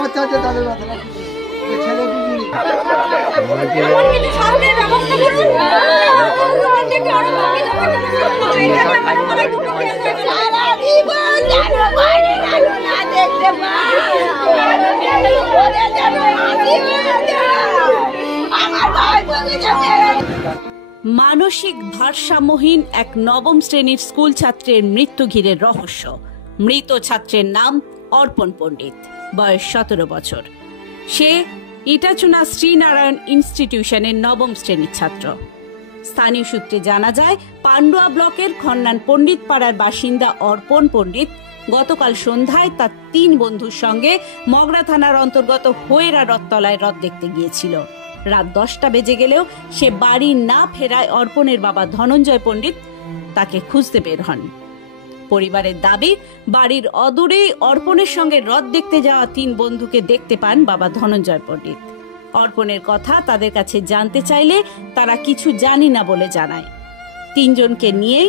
বাচ্চা আছে তাদের মাথায় ছেলে মানসিক ভারসাম্যহীন এক নবম শ্রেণীর স্কুল ছাত্রের মৃত্যু ঘিরে রহস্য। মৃত ছাত্রের নাম অর্পণ পণ্ডিত, বয়স 17 বছর। সে ইটাচুনা শ্রীনারায়ণ ইনস্টিটিউশনের নবম শ্রেণীর ছাত্র। স্থানীয় সূত্রে জানা যায়, পান্ডুয়া ব্লকের খন্নান পণ্ডিত পাড়ার বাসিন্দা অর্পণ পণ্ডিত গতকাল সন্ধ্যায় তার 3 বন্ধুর সঙ্গে মগরা থানার অন্তর্গত হোয়েরা রথতলায় রথ দেখতে গিয়েছিল। রাত 10টা বেজে গেলেও সে বাড়ি না ফেরায় অর্পণের বাবা ধনঞ্জয় পণ্ডিত তাকে খুঁজতে বের হন। পরিবারের দাবি, বাড়ির অদূরেই অর্পণের সঙ্গে রথ দেখতে যাওয়া 3 বন্ধুকে দেখতে পান বাবা ধনঞ্জয় পণ্ডিত। অর্পণের কথা তাদের কাছে জানতে চাইলে তারা কিছু জানি না বলে জানায়। 3 জনকে নিয়ে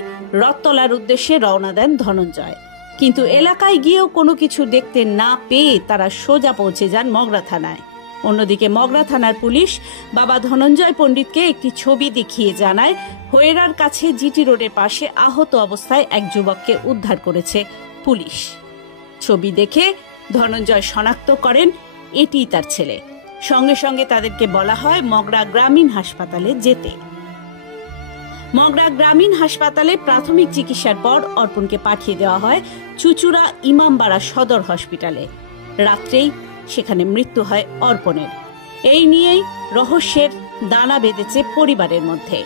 রথতলার উদ্দেশ্যে রওনা দেন ধনঞ্জয়, কিন্তু এলাকায় গিয়েও কোনো কিছু দেখতে না পেয়ে তারা সোজা পৌঁছে যান মগরা থানায়। অন্যদিকে মগরা থানার পুলিশ বাবা ধনঞ্জয় পণ্ডিতকে একটি ছবি দেখিয়ে জানায়, হোয়েরার কাছে জিটি রোডের পাশে আহত অবস্থায় এক যুবককে উদ্ধার করেছে পুলিশ। ছবি দেখে ধনঞ্জয় শনাক্ত করেন এটিই তার ছেলে। সঙ্গে সঙ্গে তাদেরকে বলা হয় মগরা গ্রামীণ হাসপাতালে যেতে। মগরা গ্রামীণ হাসপাতালে প্রাথমিক চিকিৎসার পর অর্পণকে পাঠিয়ে দেওয়া হয় চুচুড়া ইমামবাড়া সদর হসপিটালে। রাত্রেই সেখানে মৃত্যু হয় অর্পণের। এই নিয়েই রহস্যের দানা বেঁধেছে পরিবারের মধ্যে।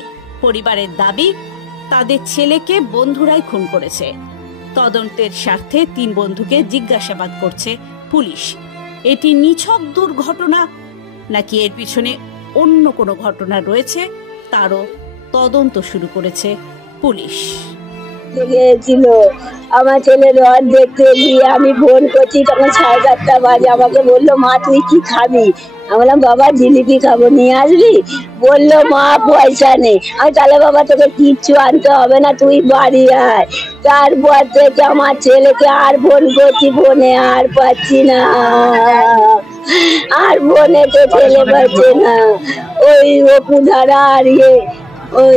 পরিবারের দাবি, তাদের ছেলেকে বন্ধুরাই খুন করেছে। তদন্তের স্বার্থে 3 বন্ধুকে জিজ্ঞাসাবাদ করছে পুলিশ। এটি নিছক দুর্ঘটনা নাকি এর পিছনে অন্য কোনো ঘটনা রয়েছে, তারও তদন্ত শুরু করেছে পুলিশ। গিয়েছিল আমার ছেলে রথ দেখতে গিয়ে আমি ফোন করছি, তখন 7:30 বাজে। আমাকে বললো, মা তুই কি খাবি? আমি বললাম, বাবা জিলিপি খাবো, নিয়ে আসবি? বললো, মা পয়সা নেই। আমি, তাহলে বাবা তোকে কিচ্ছু আনতে হবে না, তুই বাড়ি আয়। তারপর থেকে আমার ছেলেকে আর ফোন করছি, ফোনে আর পাচ্ছি না, আর ফোনে তো ছেলে পাচ্ছে না। ওই অপুধারা আর ওই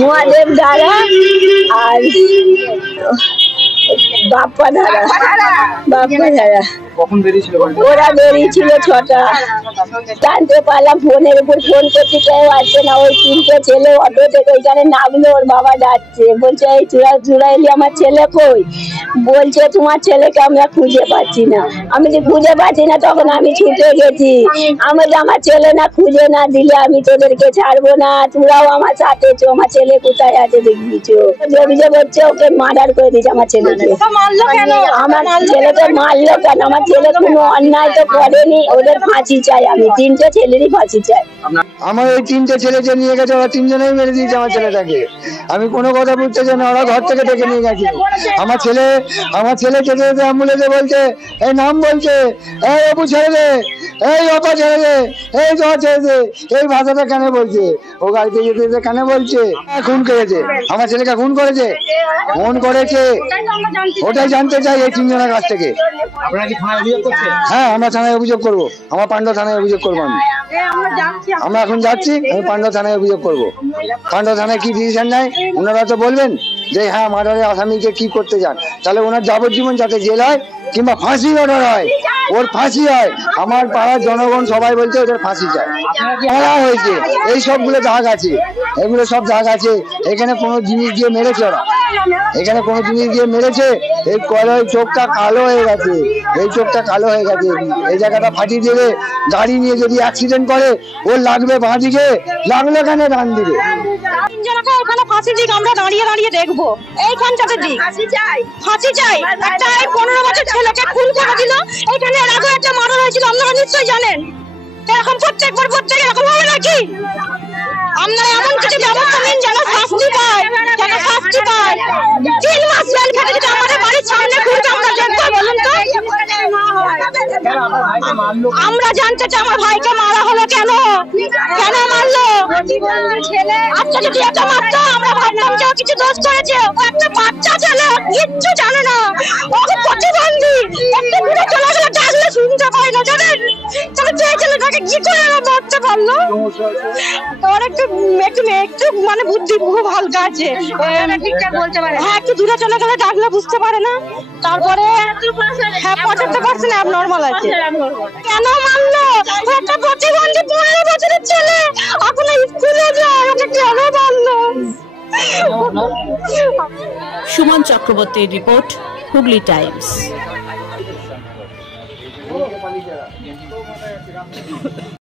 মহাদেব দ্বারা আর বাপ্পা দ্বারা ওরা বেরিয়েছিল 6টা। জানতে পারলাম, ফোনের উপর ফোন করতে কেউ আসছে না। ওই 3টে ছেলে অটো থেকে ওইখানে নামলো, ওর বাবা যাচ্ছে, বলছে এই চুড়াইলি আমার ছেলে কই? বলছে তোমার ছেলেকে আমরা খুঁজে পাচ্ছি না। আমি যে খুঁজে পাচ্ছি না, তখন আমি ছুটে গেছি। আমি আমার ছেলে না খুঁজে না দিলে আমি তোদেরকে ছাড়বো না, তোরাও আমার সাথে চো, আমার ছেলে কোথায় আছে দেখবি চো। অভিযোগ হচ্ছে ওকে মার্ডার করে দিয়েছে আমার ছেলেকে। আমার ছেলেকে মারলো কেন? আমার ছেলে কোনো অন্যায় তো করেনি, ওদের ফাঁসি চাই। আমি 3টে ছেলেরই ফাঁসি চাই। আমার ওই 3টে ছেলেকে নিয়ে গেছে, ওরা 3 জনেই মেরে দিয়েছে আমার ছেলেটাকে। আমি কোনো কথা বুঝতে চাই না, ওরা ঘর থেকে ডেকে নিয়ে গেছে আমার ছেলে যেতে যেতে অ্যাম্বুলেন্সে বলছে, এই নাম বলছে, এই অপু ছেড়ে দে, এই অপা ছেড়ে দে, এই তোমার ছেড়ে দে। এই ভাষাটা কেন বলছে? ও গাড়িতে যেতে যেতে কেন বলছে? খুন করেছে আমার ছেলেকে, খুন করেছে, ওটাই জানতে চাই এই 3 জনের কাছ থেকে। হ্যাঁ, আমরা থানায় অভিযোগ করবো, আমার পান্ডুয়া থানায় অভিযোগ করবো। আমরা এখন যাচ্ছি, আমি পান্ডুয়া থানায় অভিযোগ করবো। পান্ডুয়া থানায় কি ডিসিশন নেয় ওনারা তো বলবেন যে হ্যাঁ মার্ডারের আসামিকে কি করতে চান। তাহলে ওনার যাবজ্জীবন যাতে জেল হয় কিংবা ফাঁসি অর্ডার হয়, ওর ফাঁসি হয়। আমার পাড়ার জনগণ সবাই বলছে ওদের ফাঁসি চাই। মারা হয়েছে, এই সবগুলো দাগ আছে, এগুলো সব দাগ আছে। এখানে কোনো জিনিস দিয়ে মেরেছে ওরা, এখানে কোনো জিনিস দিয়ে মেরেছে। এই চোখটা কালো হয়ে গেছে, এই চোখটা কালো হয়ে গেছে, এই জায়গাটা ফাটিয়ে দেবে। গাড়ি নিয়ে যদি অ্যাক্সিডেন্ট করে ওর লাগবে বাঁ দিকে, লাগলো কেন ডান দিকে? 3 জনকে ওখানে ফাঁসি দিক, আমরা দাঁড়িয়ে দাঁড়িয়ে দেখবো। এইখানটাতে দিক ফাঁসি চাই। একটা 15 বছর ছেলেকে খুন করে দিল। এখানে এর আগে একটা মার্ডার হয়েছিল, আপনারা নিশ্চয়ই জানেন। এরকম প্রত্যেক এরকম হবে নাকি? আপনারা এমন কিছু ব্যবস্থা নিন যেন শাস্তি পায়, যেন শাস্তি পায়। 3 মাস জেল খেটে যদি আমাদের বাড়ির সামনে ঘুরতে আমরা দেখবো, বলুন তো? আমরা জানতে চাই আমার ভাইকে মারা হলো কেন, কেন মারলো? আজকে যদি এত মারতো আমরা ভাবলাম যে কিছু দোষ করেছে। ও একটা বাচ্চা ছেলে, কিচ্ছু জানে না, ওকে প্রতিবন্ধী, একটা ওর একটু মানে বুদ্ধি খুব হালকা আছে, ঠিকঠাক বলতে পারে। হ্যাঁ, একটু দূরে চলে গেলে ডাকলে বুঝতে পারে না। তারপরে হ্যাঁ 75% অ্যাবনর্মাল আছে। কেন মানলো? একটা প্রতিবন্ধী 15 বছরের ছেলে এখন স্কুলে যায়, ওটা কেন মানলো? সুমন চক্রবর্তীর রিপোর্ট, হুগলি টাইমস।